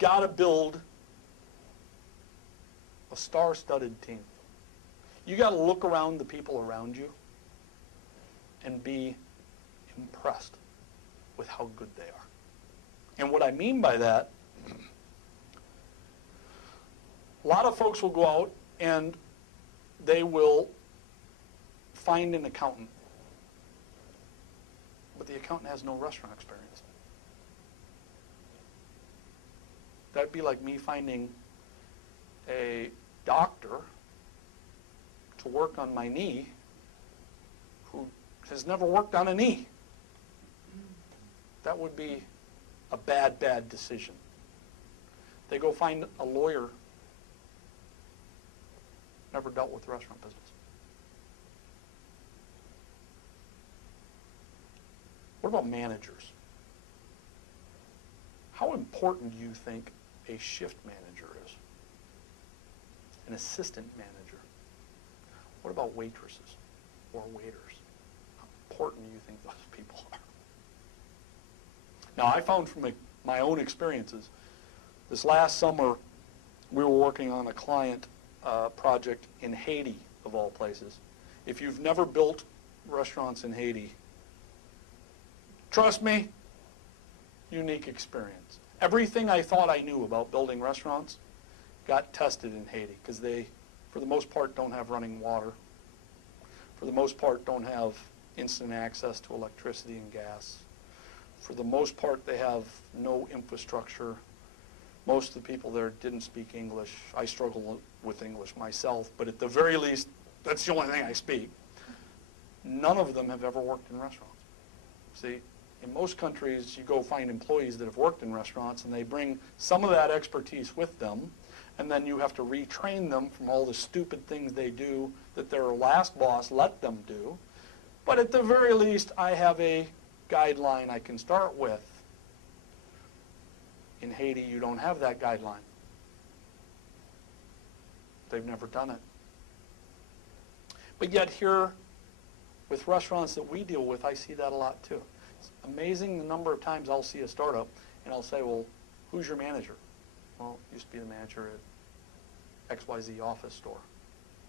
You've got to build a star-studded team. You got to look around the people around you and be impressed with how good they are. And what I mean by that, a lot of folks will go out and they will find an accountant, but the accountant has no restaurant experience. That'd be like me finding a doctor to work on my knee who has never worked on a knee. That would be a bad, bad decision. They go find a lawyer, never dealt with the restaurant business. What about managers? How important do you think a shift manager is? An assistant manager? What about waitresses or waiters? How important do you think those people are? Now, I found from my own experiences, this last summer we were working on a client project in Haiti, of all places. If you've never built restaurants in Haiti, trust me, unique experience. Everything I thought I knew about building restaurants got tested in Haiti because they, for the most part, don't have running water. For the most part, don't have instant access to electricity and gas. For the most part, they have no infrastructure. Most of the people there didn't speak English. I struggle with English myself, but at the very least, that's the only thing I speak. None of them have ever worked in restaurants. See, in most countries, you go find employees that have worked in restaurants, and they bring some of that expertise with them, and then you have to retrain them from all the stupid things they do that their last boss let them do. But at the very least, I have a guideline I can start with. In Haiti, you don't have that guideline. They've never done it. But yet here, with restaurants that we deal with, I see that a lot too. It's amazing the number of times I'll see a startup and I'll say, well, who's your manager? Well, used to be the manager at XYZ office store.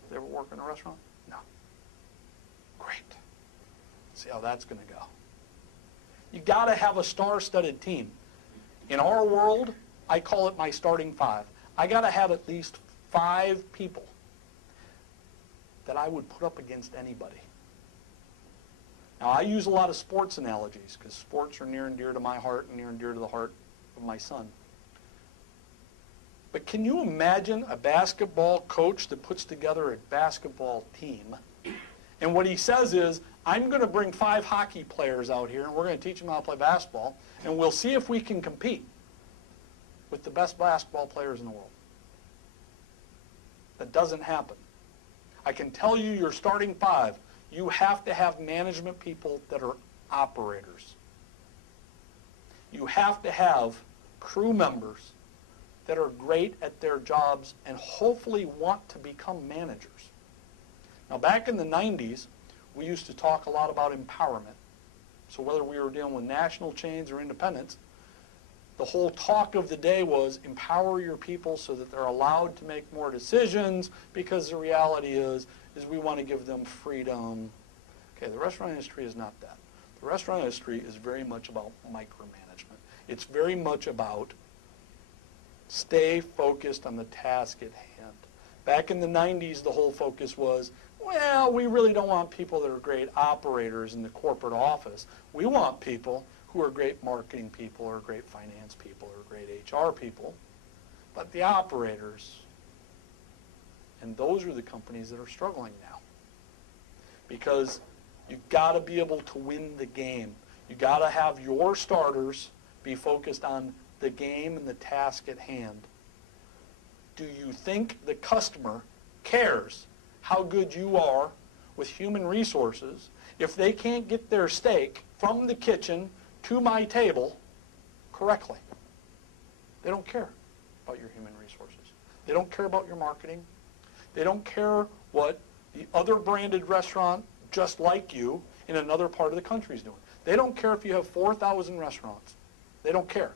Did they ever work in a restaurant? No. Great. Let's see how that's going to go. You got to have a star-studded team. In our world, I call it my starting five. I got to have at least 5 people that I would put up against anybody. Now, I use a lot of sports analogies because sports are near and dear to my heart and near and dear to the heart of my son. But can you imagine a basketball coach that puts together a basketball team, and what he says is, I'm going to bring 5 hockey players out here, and we're going to teach them how to play basketball, and we'll see if we can compete with the best basketball players in the world. That doesn't happen. I can tell you your starting 5, you have to have management people that are operators. You have to have crew members that are great at their jobs and hopefully want to become managers. Now, back in the 90s, we used to talk a lot about empowerment. So whether we were dealing with national chains or independents, the whole talk of the day was empower your people so that they're allowed to make more decisions, because the reality is we want to give them freedom. Okay, the restaurant industry is not that. The restaurant industry is very much about micromanagement. It's very much about stay focused on the task at hand. Back in the 90s, the whole focus was, well, we really don't want people that are great operators in the corporate office. We want people who are great marketing people or great finance people or great HR people. But the operators, and those are the companies that are struggling now. Because you've got to be able to win the game. You've got to have your starters be focused on the game and the task at hand. Do you think the customer cares how good you are with human resources if they can't get their steak from the kitchen to my table correctly? They don't care about your human resources. They don't care about your marketing. They don't care what the other branded restaurant just like you in another part of the country is doing. They don't care if you have 4,000 restaurants. They don't care.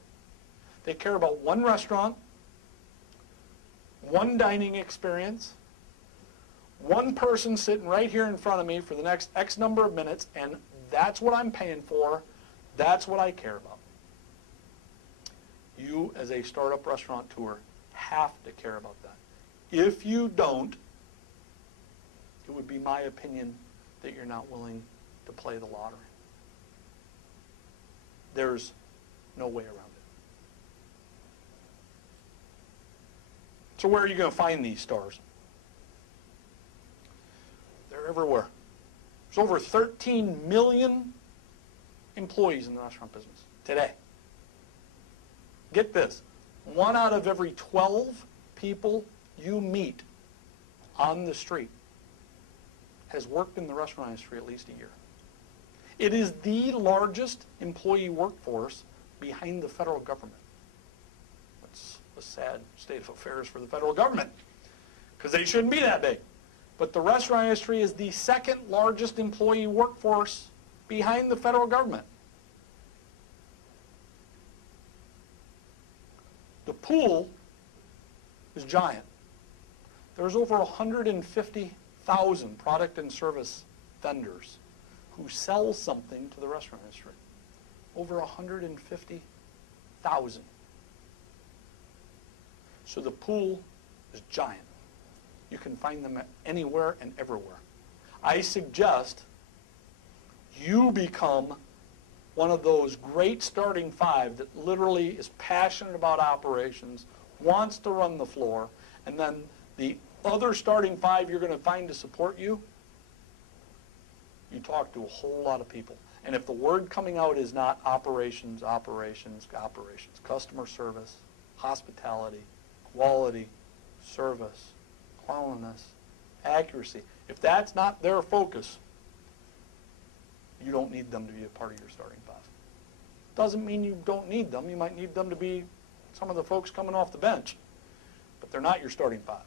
They care about one restaurant, one dining experience, one person sitting right here in front of me for the next X number of minutes, and that's what I'm paying for. That's what I care about. You, as a startup restaurateur, have to care about that. If you don't, it would be my opinion that you're not willing to play the lottery. There's no way around it. So where are you going to find these stars? They're everywhere. There's over 13 million employees in the restaurant business today. Get this, 1 out of every 12 people you meet on the street has worked in the restaurant industry at least a year. It is the largest employee workforce behind the federal government. That's a sad state of affairs for the federal government, because they shouldn't be that big. But the restaurant industry is the second largest employee workforce behind the federal government. The pool is giant. There's over 150,000 product and service vendors who sell something to the restaurant industry. Over 150,000. So the pool is giant. You can find them anywhere and everywhere. I suggest you become one of those great starting 5 that literally is passionate about operations, wants to run the floor, and then the other starting 5 you're going to find to support you, you talk to a whole lot of people. And if the word coming out is not operations, operations, operations, customer service, hospitality, quality, service, cleanliness, accuracy, if that's not their focus, you don't need them to be a part of your starting 5. Doesn't mean you don't need them. You might need them to be some of the folks coming off the bench, but they're not your starting 5.